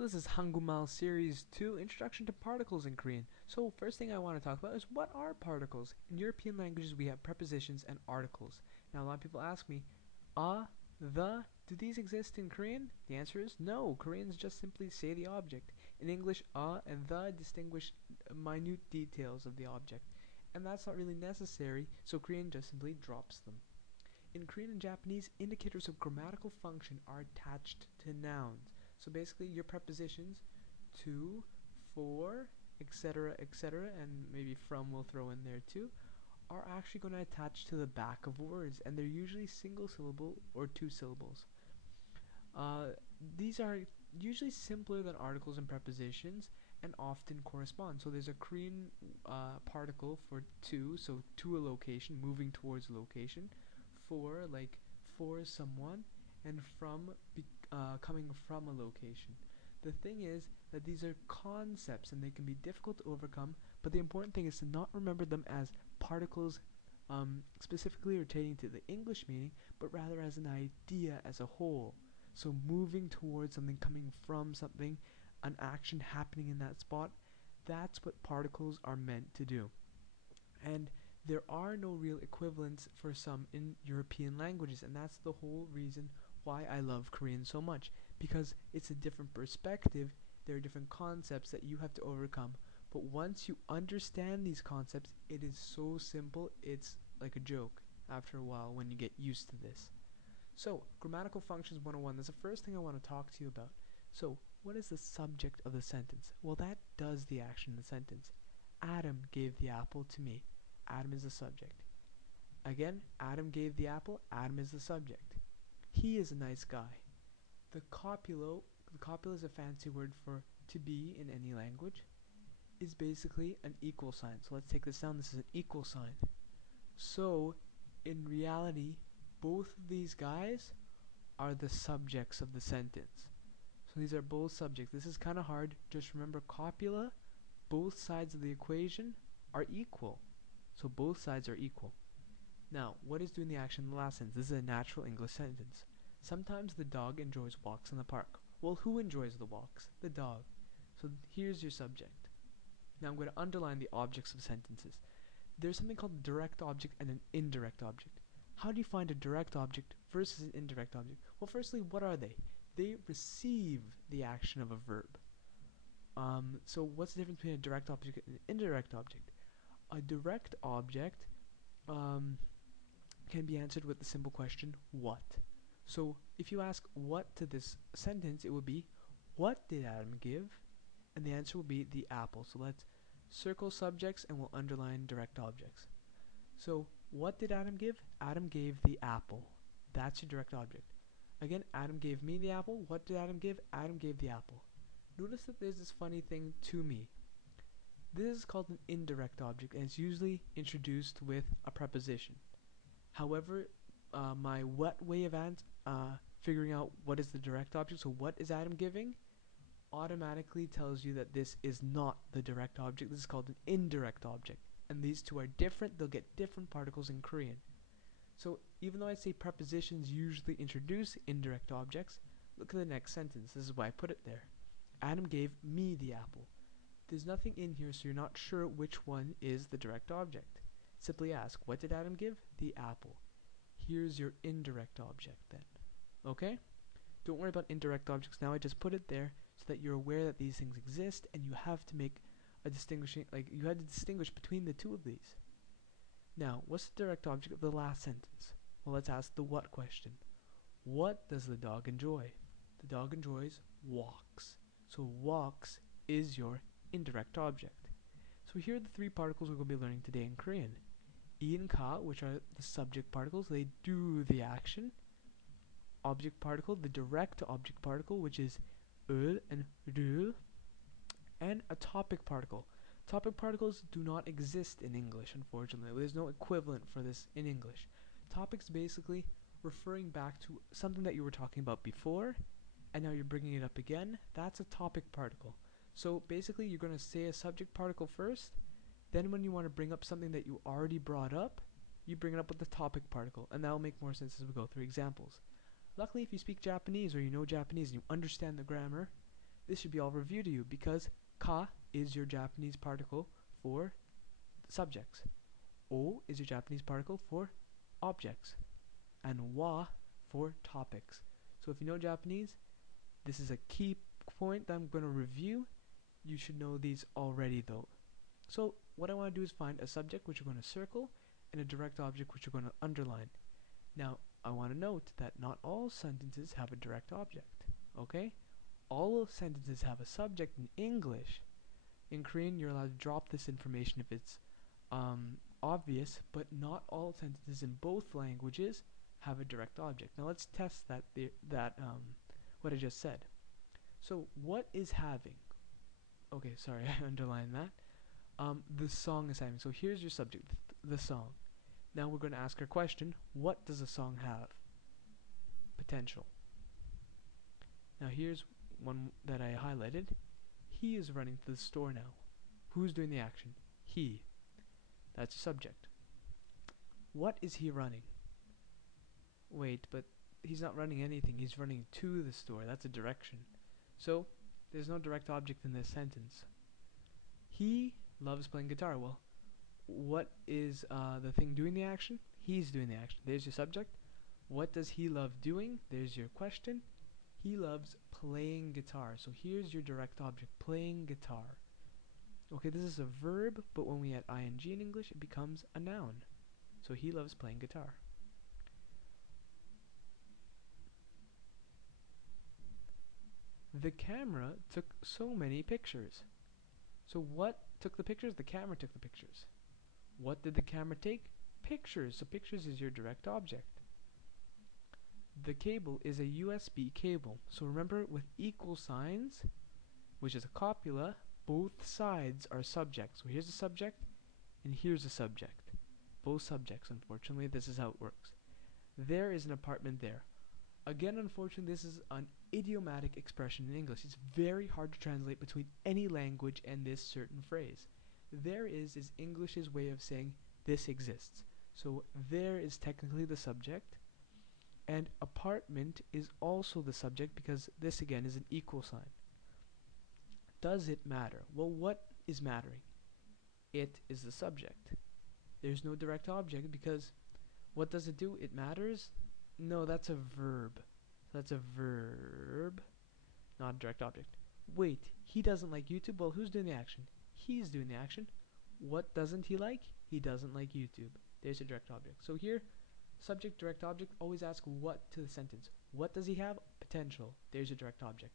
So this is Hangumal Series 2, Introduction to Particles in Korean. So first thing I want to talk about is what are particles? In European languages we have prepositions and articles. Now a lot of people ask me, the, do these exist in Korean? The answer is no. Koreans just simply say the object. In English, and the distinguish minute details of the object. And that's not really necessary, so Korean just simply drops them. In Korean and Japanese, indicators of grammatical function are attached to nouns. So basically, your prepositions to, for, etc., and maybe from we'll throw in there too, are actually going to attach to the back of words, and they're usually single syllable or two syllables. These are usually simpler than articles and prepositions and often correspond. So there's a Korean particle for to, so to a location, moving towards a location, for, like for someone, and from, coming from a location. The thing is that these are concepts and they can be difficult to overcome, but the important thing is to not remember them as particles specifically pertaining to the English meaning, but rather as an idea as a whole. So moving towards something, coming from something, an action happening in that spot, that's what particles are meant to do. And there are no real equivalents for some in European languages, and that's the whole reason why I love Korean so much, because it's a different perspective, there are different concepts that you have to overcome, but once you understand these concepts, it is so simple, it's like a joke after a while when you get used to this. So, grammatical functions 101, that's the first thing I want to talk to you about. So, what is the subject of the sentence? Well, that does the action in the sentence. Adam gave the apple to me. Adam is the subject. Again, Adam gave the apple. Adam is the subject. He is a nice guy. The copula is a fancy word for to be in any language, is basically an equal sign. So let's take this down. This is an equal sign. So, in reality, both of these guys are the subjects of the sentence. So these are both subjects. This is kind of hard. Just remember copula, both sides of the equation are equal. So both sides are equal. Now, what is doing the action in the last sentence? This is a natural English sentence. Sometimes the dog enjoys walks in the park. Well, who enjoys the walks? The dog. So here's your subject. Now I'm going to underline the objects of sentences. There's something called a direct object and an indirect object. How do you find a direct object versus an indirect object? Well, firstly, what are they? They receive the action of a verb. So what's the difference between a direct object and an indirect object? A direct object can be answered with the simple question, what? So if you ask what to this sentence, it would be, what did Adam give? And the answer will be the apple. So let's circle subjects and we'll underline direct objects. So what did Adam give? Adam gave the apple. That's your direct object. Again, Adam gave me the apple. What did Adam give? Adam gave the apple. Notice that there's this funny thing to me. This is called an indirect object, and it's usually introduced with a preposition. However, my what way of figuring out what is the direct object, so what is Adam giving, automatically tells you that this is not the direct object. This is called an indirect object. And these two are different, they'll get different particles in Korean. So even though I say prepositions usually introduce indirect objects, look at the next sentence. This is why I put it there. Adam gave me the apple. There's nothing in here, so you're not sure which one is the direct object. Simply ask, what did Adam give? The apple. Here's your indirect object then. Okay? Don't worry about indirect objects now, I just put it there so that you're aware that these things exist and you have to make a distinguishing, like you had to distinguish between the two of these. Now, what's the direct object of the last sentence? Well, let's ask the what question. What does the dog enjoy? The dog enjoys walks. So walks is your indirect object. So here are the three particles we're going to be learning today in Korean. I and ka, which are the subject particles, they do the action. Object particle, the direct object particle, which is and ru. And a topic particle. Topic particles do not exist in English, unfortunately. There's no equivalent for this in English. Topics basically referring back to something that you were talking about before, and now you're bringing it up again. That's a topic particle. So basically you're going to say a subject particle first, then when you want to bring up something that you already brought up, you bring it up with the topic particle, and that will make more sense as we go through examples. Luckily, if you speak Japanese or you know Japanese and you understand the grammar, this should be all review to you because ka is your Japanese particle for subjects. O is your Japanese particle for objects. And wa for topics. So if you know Japanese, this is a key point that I'm going to review. You should know these already though. So what I want to do is find a subject which you're going to circle and a direct object which you're going to underline. Now I want to note that not all sentences have a direct object. Okay? All sentences have a subject in English. In Korean you're allowed to drop this information if it's obvious, but not all sentences in both languages have a direct object. Now let's test what I just said. So what is having? Okay, sorry, I underlined that. The song is having. So here's your subject, the song. Now we're going to ask our question, what does the song have? Potential. Now here's one that I highlighted. He is running to the store now. Who's doing the action? He. That's the subject. What is he running? Wait, but he's not running anything. He's running to the store. That's a direction. So there's no direct object in this sentence. He loves playing guitar. Well, what is the thing doing the action? He's doing the action. There's your subject. What does he love doing? There's your question. He loves playing guitar. So here's your direct object, playing guitar. Okay, this is a verb, but when we add ing in English, it becomes a noun. So he loves playing guitar. The camera took so many pictures. So what took the pictures? The camera took the pictures. What did the camera take? Pictures. So pictures is your direct object. The cable is a USB cable. So remember, with equal signs, which is a copula, both sides are subjects. So here's the subject, and here's the subject. Both subjects, unfortunately. This is how it works. There is an apartment there. Again, unfortunately, this is an idiomatic expression in English. It's very hard to translate between any language and this certain phrase. There is English's way of saying this exists. So there is technically the subject, and apartment is also the subject because this again is an equal sign. Does it matter? Well, what is mattering? It is the subject. There's no direct object because what does it do? It matters? No, that's a verb. That's a verb, not a direct object. Wait, he doesn't like YouTube? Well, who's doing the action? He's doing the action. What doesn't he like? He doesn't like YouTube. There's a direct object. So here, subject, direct object, always ask what to the sentence. What does he have? Potential. There's a direct object.